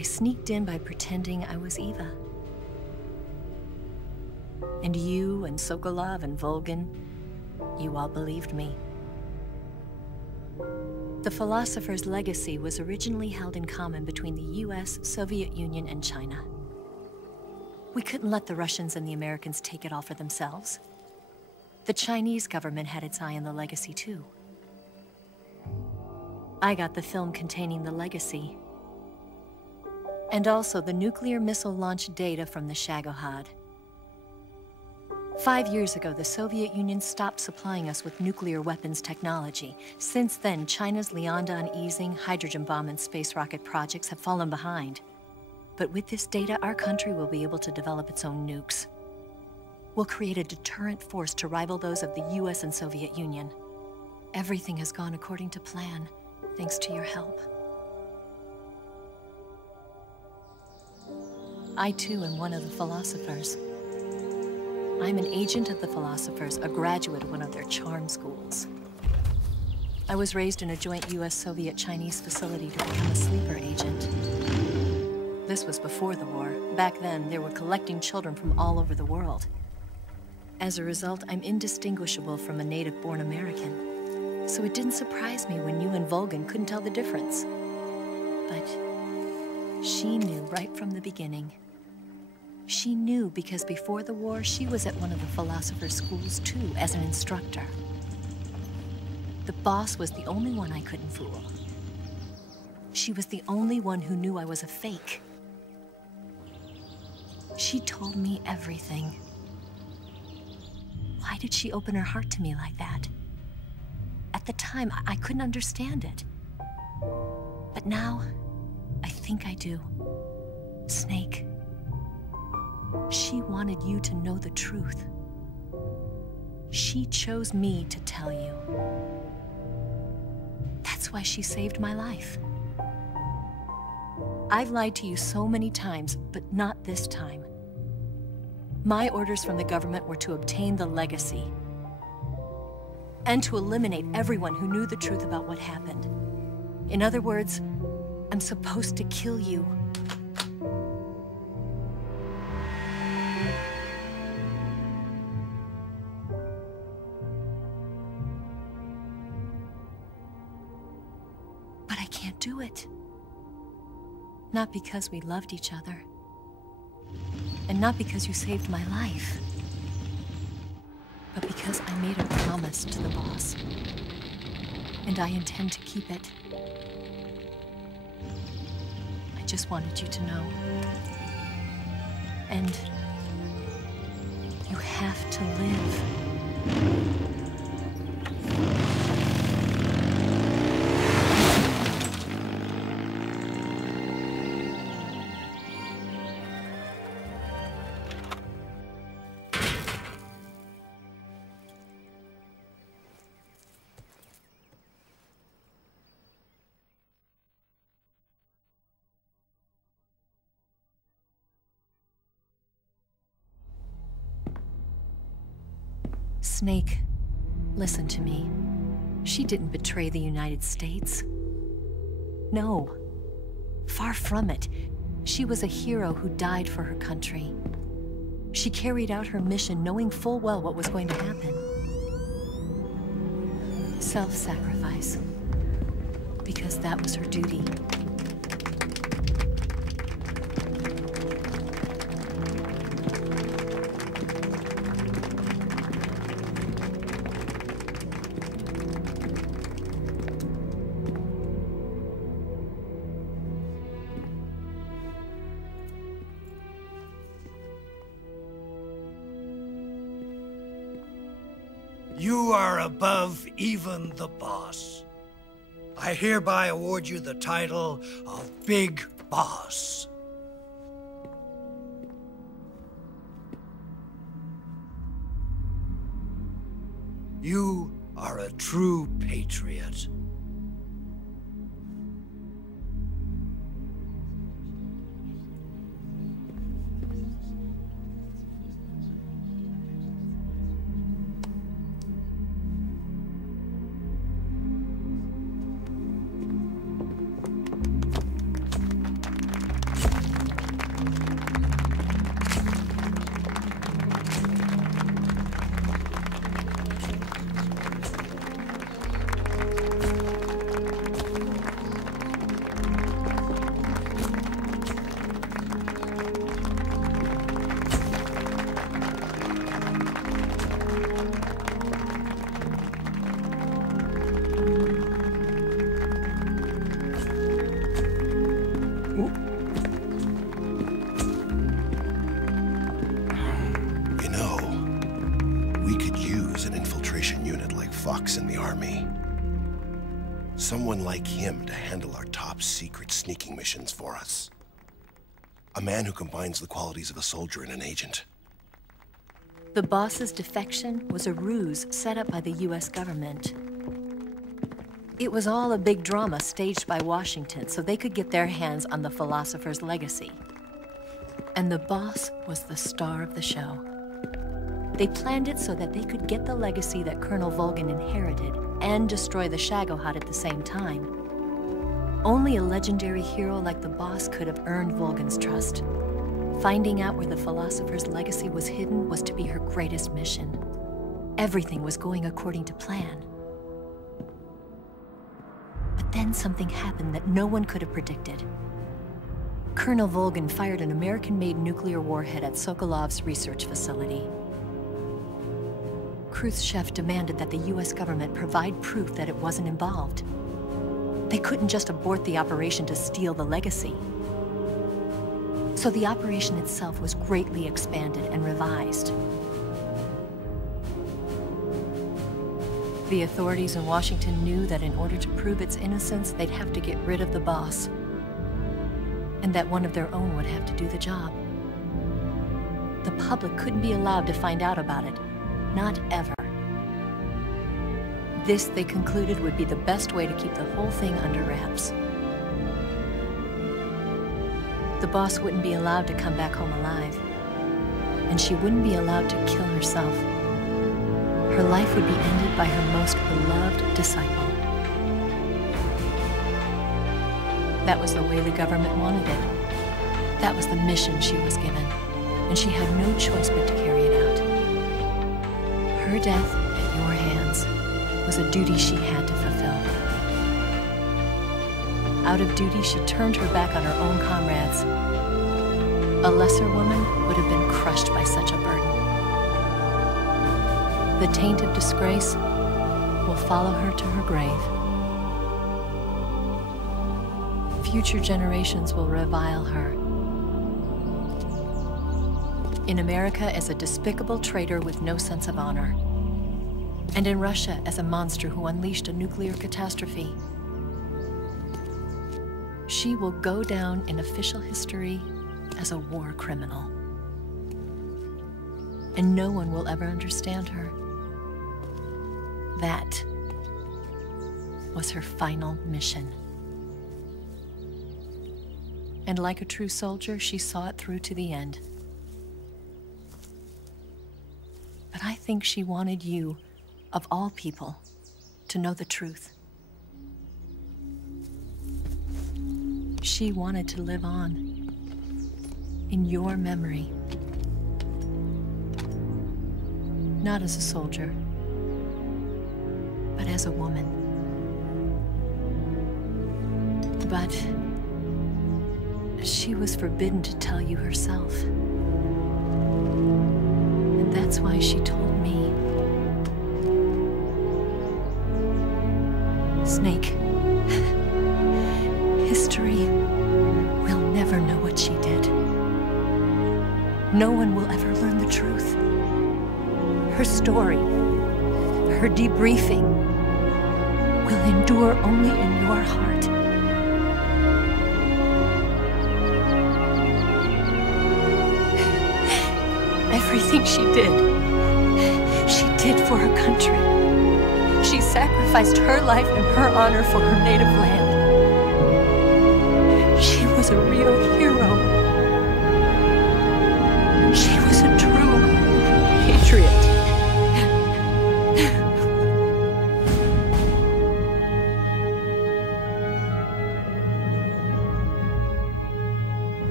I sneaked in by pretending I was Eva. And you and Sokolov and Volgin, you all believed me. The philosopher's legacy was originally held in common between the US, Soviet Union, and China. We couldn't let the Russians and the Americans take it all for themselves. The Chinese government had its eye on the legacy too. I got the film containing the legacy, and also the nuclear missile launch data from the Shagohod. 5 years ago, the Soviet Union stopped supplying us with nuclear weapons technology. Since then, China's Liaodong easing, hydrogen bomb, and space rocket projects have fallen behind. But with this data, our country will be able to develop its own nukes. We'll create a deterrent force to rival those of the US and Soviet Union. Everything has gone according to plan, thanks to your help. I too am one of the philosophers. I'm an agent of the philosophers, a graduate of one of their charm schools. I was raised in a joint US-Soviet-Chinese facility to become a sleeper agent. This was before the war. Back then, they were collecting children from all over the world. As a result, I'm indistinguishable from a native-born American. So it didn't surprise me when you and Volgin couldn't tell the difference. But she knew right from the beginning. She knew because before the war, she was at one of the philosopher's schools too, as an instructor. The boss was the only one I couldn't fool. She was the only one who knew I was a fake. She told me everything. Why did she open her heart to me like that? At the time, I couldn't understand it. But now, I think I do. Snake. She wanted you to know the truth. She chose me to tell you. That's why she saved my life. I've lied to you so many times, but not this time. My orders from the government were to obtain the legacy and to eliminate everyone who knew the truth about what happened. In other words, I'm supposed to kill you. But I can't do it. Not because we loved each other. And not because you saved my life. But because I made a promise to the boss. And I intend to keep it. I just wanted you to know. And you have to live. Snake, listen to me. She didn't betray the United States. No, far from it. She was a hero who died for her country. She carried out her mission knowing full well what was going to happen. Self-sacrifice, because that was her duty. You are above even the boss. I hereby award you the title of Big Boss. You are a true patriot. You know, we could use an infiltration unit like Fox in the army. Someone like him to handle our top secret sneaking missions for us. A man who combines the qualities of a soldier and an agent. The boss's defection was a ruse set up by the US government. It was all a big drama staged by Washington so they could get their hands on the philosopher's legacy. And the boss was the star of the show. They planned it so that they could get the legacy that Colonel Volgin inherited and destroy the Shagohod at the same time. Only a legendary hero like the boss could have earned Volgin's trust. Finding out where the philosopher's legacy was hidden was to be her greatest mission. Everything was going according to plan. But then something happened that no one could have predicted. Colonel Volgin fired an American-made nuclear warhead at Sokolov's research facility. Khrushchev demanded that the US government provide proof that it wasn't involved. They couldn't just abort the operation to steal the legacy. So the operation itself was greatly expanded and revised. The authorities in Washington knew that in order to prove its innocence, they'd have to get rid of the boss, and that one of their own would have to do the job. The public couldn't be allowed to find out about it, not ever. This, they concluded, would be the best way to keep the whole thing under wraps. The boss wouldn't be allowed to come back home alive, and she wouldn't be allowed to kill herself. Her life would be ended by her most beloved disciple. That was the way the government wanted it. That was the mission she was given, and she had no choice but to carry it out. Her death at your hands was a duty she had to fulfill. Out of duty, she turned her back on her own comrades. A lesser woman would have been crushed by such a burden. The taint of disgrace will follow her to her grave. Future generations will revile her. In America as a despicable traitor with no sense of honor. And in Russia as a monster who unleashed a nuclear catastrophe. She will go down in official history as a war criminal. And no one will ever understand her. That was her final mission. And like a true soldier, she saw it through to the end. But I think she wanted you, of all people, to know the truth. She wanted to live on in your memory. Not as a soldier, but as a woman. But she was forbidden to tell you herself. And that's why she told me. Snake, history will never know what she did. No one will ever learn the truth. Her story, her debriefing, will endure only in your heart. Everything she did for her country. She sacrificed her life and her honor for her native land. She was a real